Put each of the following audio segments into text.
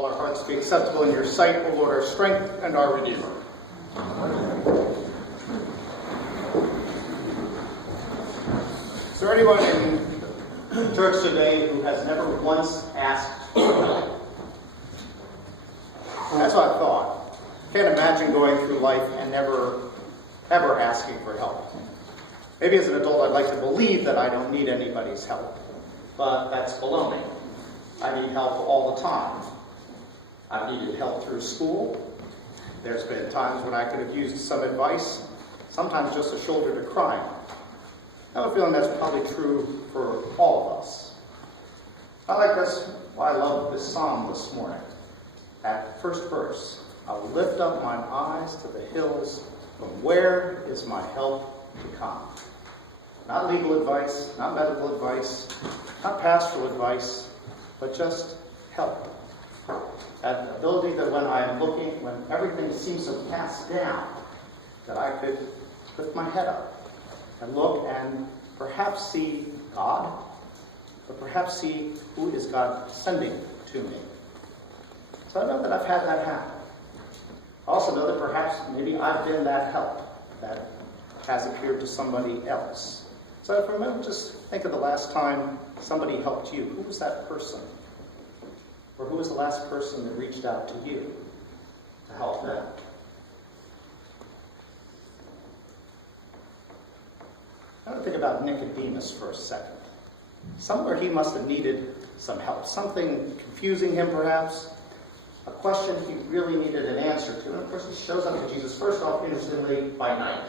All our hearts be acceptable in your sight, O Lord, our strength and our Redeemer. Is there anyone in church today who has never once asked for help? That's what I thought. Can't imagine going through life and never, ever asking for help. Maybe as an adult I'd like to believe that I don't need anybody's help, but that's baloney. I need help all the time. I've needed help through school. There's been times when I could have used some advice, sometimes just a shoulder to cry on. I have a feeling that's probably true for all of us. I like this, why I love this psalm this morning. At first verse, I will lift up mine eyes to the hills, from where is my help to come? Not legal advice, not medical advice, not pastoral advice, but just help. That ability that when I'm looking, when everything seems to pass down, that I could lift my head up and look and perhaps see God, but perhaps see who is God sending to me. So I know that I've had that happen. I also know that perhaps maybe I've been that help that has appeared to somebody else. So for a moment, just think of the last time somebody helped you. Who was that person? Or who was the last person that reached out to you to help them? I want to think about Nicodemus for a second. Somewhere he must have needed some help. Something confusing him, perhaps. A question he really needed an answer to. And of course, he shows up to Jesus, first off, interestingly, by night.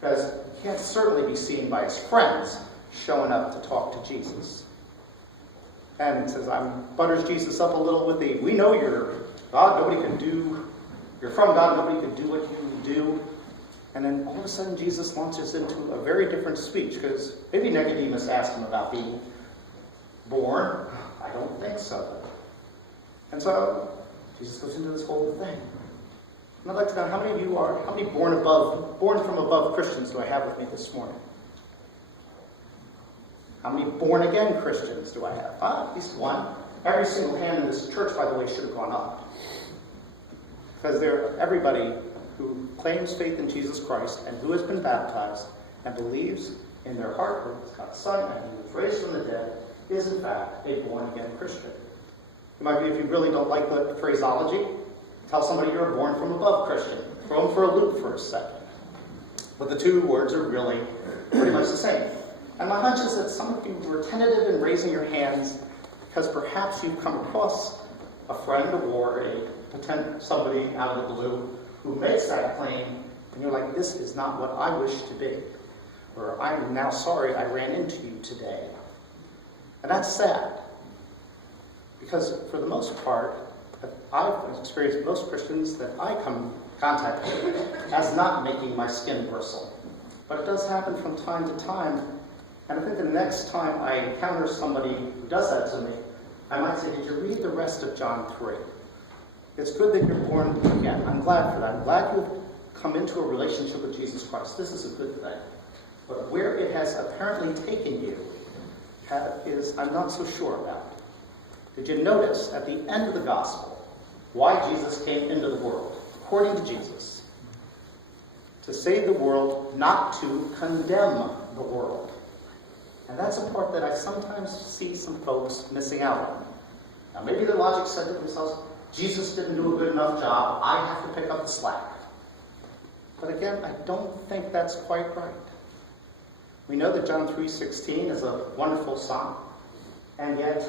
Because he can't certainly be seen by his friends showing up to talk to Jesus. And it says, butters Jesus up a little with the, we know you're God, nobody can do, you're from God, nobody can do what you do. And then all of a sudden Jesus launches into a very different speech, because maybe Nicodemus asked him about being born. I don't think so. And so Jesus goes into this whole thing. And I'd like to know how many of you are, how many born from above Christians do I have with me this morning? How many born-again Christians do I have? At least one. Every single hand in this church, by the way, should have gone up. Because everybody who claims faith in Jesus Christ and who has been baptized and believes in their heart that God's Son and He was raised from the dead is, in fact, a born-again Christian. It might be, if you really don't like the phraseology, tell somebody you're a born-from-above Christian. Throw them for a loop for a second. But the two words are really pretty much the same. And my hunch is that some of you were tentative in raising your hands because perhaps you've come across a friend or somebody out of the blue who makes that claim, and you're like, this is not what I wish to be. Or I'm now sorry I ran into you today. And that's sad. Because for the most part, I've experienced most Christians that I come in contact with as not making my skin bristle. But it does happen from time to time. And I think the next time I encounter somebody who does that to me, I might say, did you read the rest of John 3? It's good that you're born again. I'm glad for that. I'm glad you've come into a relationship with Jesus Christ. This is a good thing. But where it has apparently taken you is I'm not so sure about. Did you notice at the end of the gospel why Jesus came into the world, according to Jesus? To save the world, not to condemn the world. And that's a part that I sometimes see some folks missing out on. Now, maybe their logic said to themselves, Jesus didn't do a good enough job, I have to pick up the slack. But again, I don't think that's quite right. We know that John 3:16 is a wonderful psalm, and yet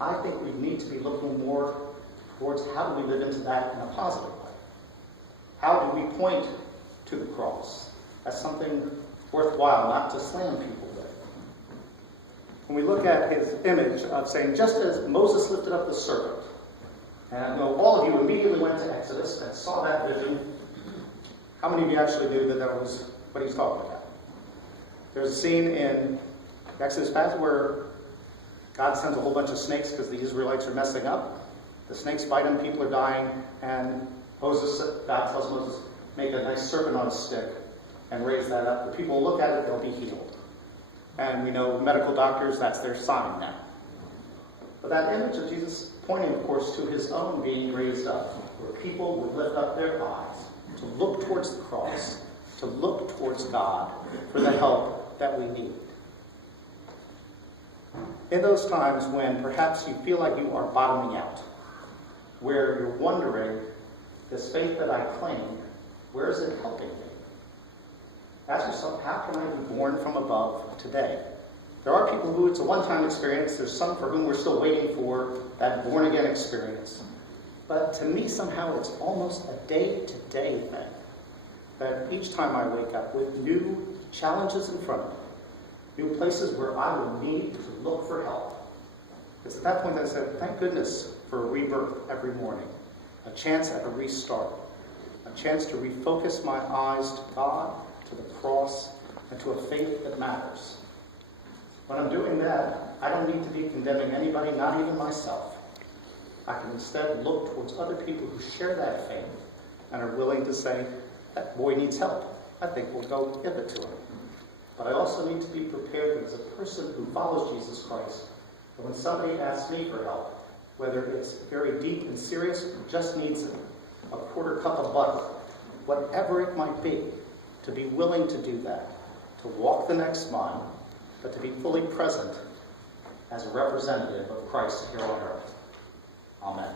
I think we need to be looking more towards how do we live into that in a positive way. How do we point to the cross as something worthwhile, not to slam people with? When we look at his image of saying, just as Moses lifted up the serpent, and I know all of you immediately went to Exodus and saw that vision. How many of you actually knew that that was what he's talking about? There's a scene in Exodus passage where God sends a whole bunch of snakes because the Israelites are messing up. The snakes bite them, people are dying, and God tells Moses, make a nice serpent on a stick and raise that up. The people look at it, they'll be healed. And we know medical doctors, that's their sign now. But that image of Jesus pointing, of course, to his own being raised up, where people would lift up their eyes to look towards the cross, to look towards God for the help that we need. In those times when perhaps you feel like you are bottoming out, where you're wondering, this faith that I claim, where is it helping me? Ask yourself, how can I be born from above today? There are people who it's a one-time experience. There's some for whom we're still waiting for that born-again experience. But to me, somehow, it's almost a day-to-day thing. That each time I wake up with new challenges in front of me, new places where I will need to look for help. It's at that point that I said, thank goodness for a rebirth every morning, a chance at a restart, a chance to refocus my eyes to God, to the cross, and to a faith that matters. When I'm doing that, I don't need to be condemning anybody, not even myself. I can instead look towards other people who share that faith and are willing to say, that boy needs help. I think we'll go give it to him. But I also need to be prepared that as a person who follows Jesus Christ, that when somebody asks me for help, whether it's very deep and serious or just needs a quarter cup of butter, whatever it might be, to be willing to do that, to walk the next mile, but to be fully present as a representative of Christ here on earth. Amen.